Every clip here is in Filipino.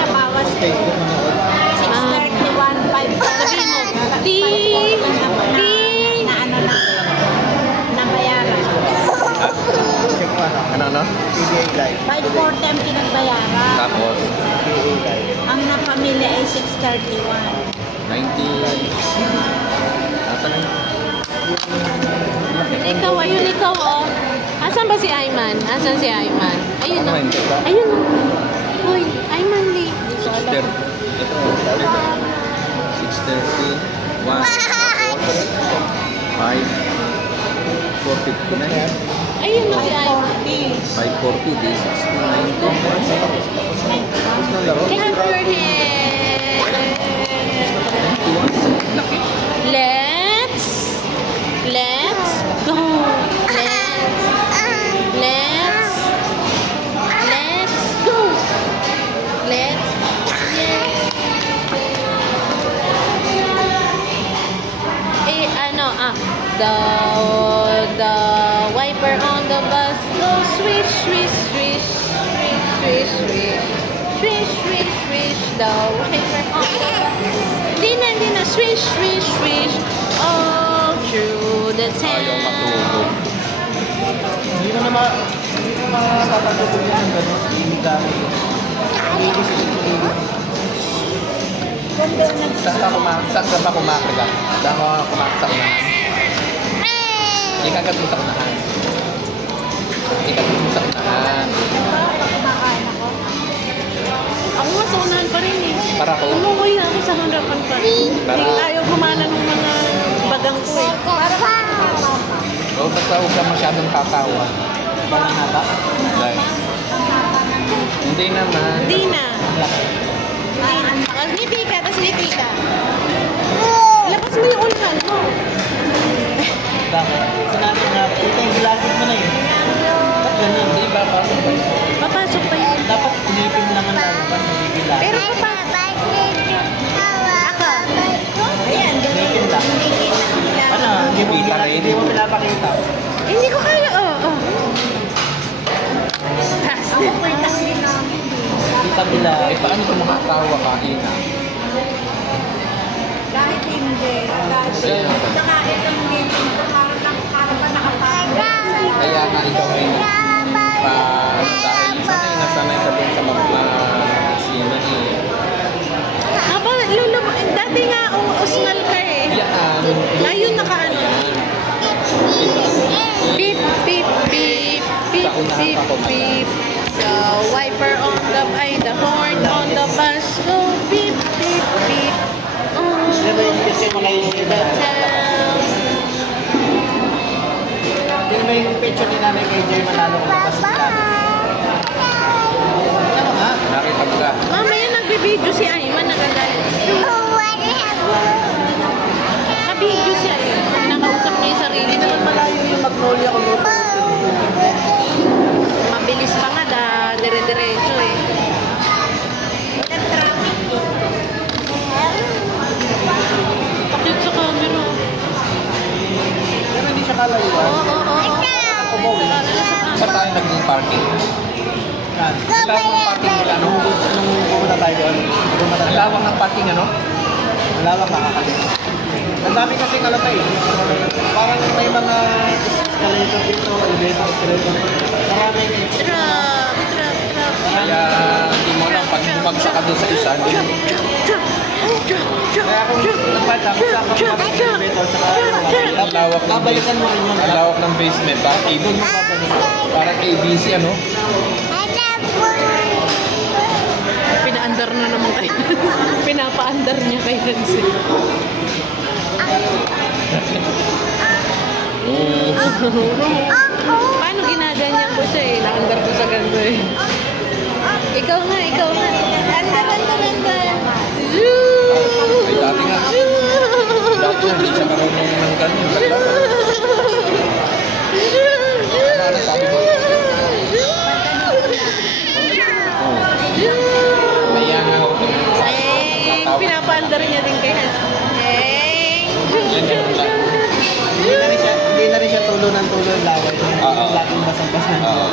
Nabawas eh. 631, 5. Sabihin mo, na ano na. Nabayaran. Ano? 540 ang pinagbayaran. Tapos? Ang napamilya ay 631. 90. ikaw, ayun ikaw, oh. Asan ba si Ayman? Asan si Ayman? Ayun, oh. Ayun, oh. Uy, Ayman, Lee. 630. 630. 1. 5. 450 na yan. Ayun, oh, si Ayman. 540. Day 69. Clap your hands. Laki. Let's go. Let's go. The wiper on the bus goes swish, swish, swish, swish, swish, swish, swish, swish, swish. The wiper on the bus. Dina, swish, swish, swish. All through the town. Ayaw matulog. Hindi mo na matatagod yan. Hindi dami. Saan ka ba kumakita? Saan ka kumakita sa unahan? Ikagat mo sa unahan. Ikagat mo sa unahan. Kumakain ako. Ako nga sa unahan pa rin eh. Para ko. Umuwi na ako sa harapan pa rin. Para. Ayaw kumana ng mga bagang ko eh. O, basta huwag ka masyadong tatawa. Parang haba. Guys. Hindi naman. Hindi na. Ngiti ka, tapos ngiti ka. Labas mo yung unahan mo. Bakit? Sinabi na, ito yung glasses mo na yun. Ba't ganun? Di ba pasok pa yun? Papasok pa yun. Dapat pinipin lang ang lalabas. Hindi glasses. Pero papasok. Ako. Ayan, Pinipin lang. Ano? Hindi mo pinapakita. Hindi ko kaya. Oo. ako kwentang din namin. Kita nila. Eh, paano ito makatawa ka, Ina? Kahit hindi. Saka itong meeting ko, para pa nakapagod. Kaya nga ikaw ay dahil nasanay ka dun sa mag-sina eh. Aba, lolo, dati nga usngal ka eh. Yan. Ngayon nakaano. Beep, beep, beep, beep, beep, beep. The wiper on the, the horn on the bus go beep, beep, beep. Diba yung kasi mga incident? Di ba yung picture ni Nanay kay Jay Manalo kung magkasulat? Ano nga? Nakita mo ka. Mamaya nagbibideo si Ayman, nagagalit. Kabideo si Ayman, nakausap niya yung sarili. Hindi naman malayo yung Magnolia kung lupa. Mabilis pa nga, dire-diretso eh. Pakit sa camera. Pero hindi siya kalayuan. Oo. Saan tayo naging parking? Yan. Ang lawak ng parking nila, ano? Nung pumunta tayo doon. Ang lawak ng parking, ano? Ang lawak nakakalit. Ang dami kasing alatay. Parang may mga escalator dito, elevator, escalator. Maraming Truck. Kaya hindi mo lang pag bumagsak ka doon sa isa, hindi mo. Kaya kung nagpad ako sa elevator, tsaka Ang lawak ng babalikan mo rin yun. Ang lawak ng basement, parang ABC, ano? Pinaandar na naman kayo. Pinapaandar niya kay Nancy. Paano ginaganyan ko siya eh? Naandar ko sa ganito eh. Ikaw nga. Andar. Ay, dati nga. Dati nga, hindi siya marunong ng ganyan. Ano sabi mo? Kaya nga ako. Pinapaandar niya din kay Nancy. Yan yung lang. Hindi na rin siya tulo ng tulo yung laway. Oo. laging basang-basan. Oo.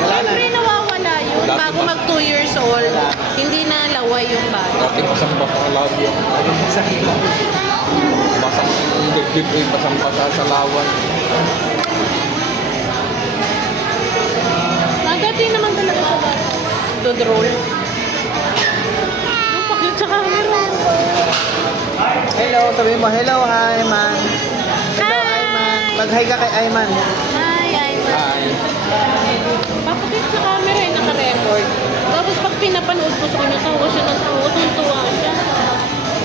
Siyempre nawawala yun. Dati Bago mas- mag 2 years old, hindi na laway yung bata. Dati pasang-basa ang lagi ako. Basang, dito ay pasang-basa sa lawan. Dati naman talaga sa bata. Dodroll. Ang pakit sa camera. Hello, sabihin mo, hello, hi, man. Hello, Ayman. Mag-hi ka kay Ayman. Hi, Ayman. Hi. Papakit sa camera eh, naka-record. Tapos pag pinapanood ko sa kanya, tawa siya ng tawa, tuntua siya.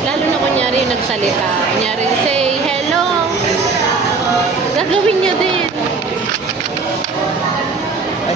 Lalo na kunyari yung nagsalita. Kunyari, say hello. Gagawin niya din. Ay,